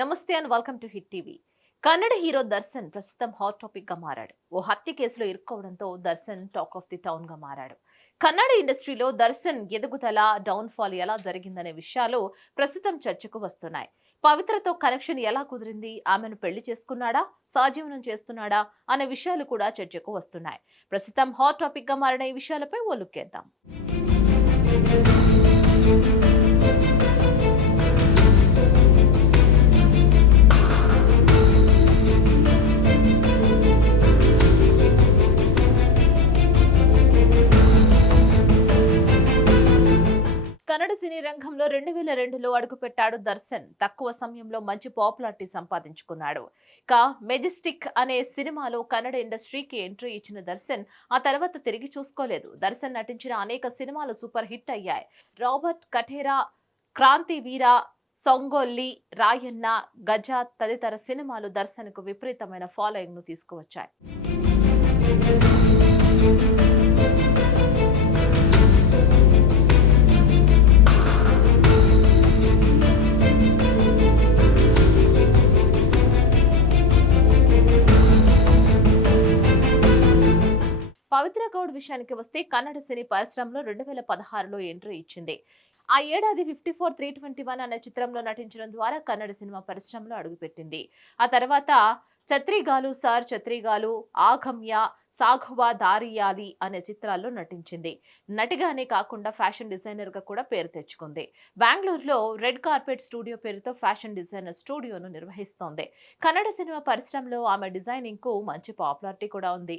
నమస్తే and welcome to Hit TV. Kannada hero Darshan ప్రస్తుతం hot టాపిక్గా మారాడు. ఓ హత్య కేసులో ఇరుక్కోవడంతో దర్శన్ టాక్ ఆఫ్ ది టౌన్గా మారాడు. కన్నడ ఇండస్ట్రీలో దర్శన్ ఎదుగుదల డౌన్ ఫాల్ ఎలా జరిగిందనే విషయాలు ప్రస్తుతం చర్చకు వస్తున్నాయి. పవిత్రతో కనెక్షన్ ఎలా కుదిరింది? ఆమెను పెళ్ళి చేసుకున్నాడా? సహజీవనం చేస్తున్నాడా? అనే విషయాలు కూడా చర్చకు వస్తున్నాయి. ప్రస్తుతం హాట్ టాపిక్గా మారిన ఈ విషయాలపై ఓ లుక్కేద్దాం కన్నడ సినీ రంగంలో రెండు వేల రెండులో అడుగుపెట్టాడు దర్శన్. తక్కువ సమయంలో మంచి పాపులారిటీ సంపాదించుకున్నాడు. ఇక మెజెస్టిక్ అనే సినిమాలో కన్నడ ఇండస్ట్రీకి ఎంట్రీ ఇచ్చిన దర్శన్ ఆ తర్వాత తిరిగి చూసుకోలేదు. దర్శన్ నటించిన అనేక సినిమాలు సూపర్ హిట్ అయ్యాయి. రాబర్ట్ కఠేరా క్రాంతి వీర సొంగొల్లి రాయన్న గజ తదితర సినిమాలు దర్శన్కు విపరీతమైన ఫాలోయింగ్ను తీసుకువచ్చాయి. పవిత్ర గౌడ్ విషయానికి వస్తే కన్నడ సినీ పరిశ్రమలో రెండు వేల పదహారులో ఎంట్రీ ఇచ్చింది. ఆ ఏడాది fifty four three twenty one అనే చిత్రంలో నటించడం ద్వారా కన్నడ సినిమా పరిశ్రమలో అడుగుపెట్టింది. ఆ తర్వాత ఛత్రిగాలు సార్ ఛత్రిగాలు ఆగమ్య సాఘువా దారియాలి అనే చిత్రాల్లో నటించింది. నటిగానే కాకుండా ఫ్యాషన్ డిజైనర్గా కూడా పేరు తెచ్చుకుంది. బెంగళూరులో రెడ్ కార్పెట్ స్టూడియో పేరుతో ఫ్యాషన్ డిజైనర్ స్టూడియోను నిర్వహిస్తోంది. కన్నడ సినిమా పరిశ్రమలో ఆమె డిజైనింగ్కు మంచి పాపులారిటీ కూడా ఉంది.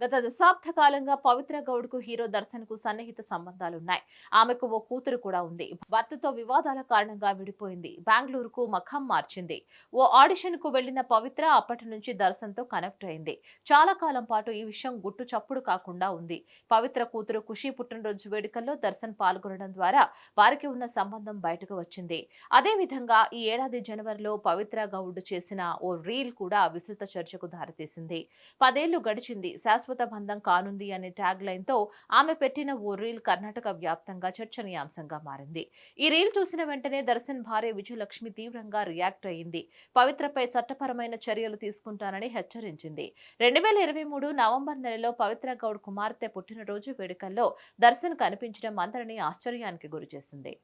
గత దశాబ్ద కాలంగా పవిత్ర గౌడ్కు హీరో దర్శన్కు సన్నిహిత సంబంధాలున్నాయి. ఆమెకు ఓ కూతురు కూడా ఉంది. భర్తతో వివాదాల కారణంగా విడిపోయింది. బెంగళూరుకు మఖం మార్చింది. ఓ ఆడిషన్కు వెళ్ళిన పవిత్ర అప్పటి నుంచి దర్శన్తో కనెక్ట్ అయింది. చాలా కాలం పాటు ఈ విషయం గుట్టు చప్పుడు కాకుండా ఉంది. పవిత్ర కూతురు ఖుషి పుట్టినరోజు వేడుకల్లో దర్శన్ పాల్గొనడం ద్వారా వారికి ఉన్న సంబంధం బయటకు వచ్చింది. అదే విధంగా ఈ ఏడాది జనవరిలో పవిత్ర గౌడ్ చేసిన ఓ రీల్ కూడా విస్తృత చర్చకు దారితీసింది. పదేళ్ళు గడిచింది. శాశ్వత బంధం కానుంది అనే ట్యాగ్ లైన్తో ఆమె పెట్టిన ఓ రీల్ కర్ణాటక వ్యాప్తంగా చర్చనీయాంశంగా మారింది. ఈ రీల్ చూసిన వెంటనే దర్శన్ భార్య విజయలక్ష్మి తీవ్రంగా రియాక్ట్ అయింది పవిత్రపై చట్టపరమైన చర్యలు తీసుకుంటానని హెచ్చరించింది. రెండు వేల ఇరవై మూడు నవంబర్ నెలలో పవిత్ర గౌడ్ కుమార్తె పుట్టినరోజు వేడుకల్లో దర్శన్ కనిపించడం అందరినీ ఆశ్చర్యానికి గురిచేసింది.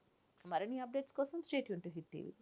మరిన్ని అప్డేట్స్ కోసం state Yoon to hit TV.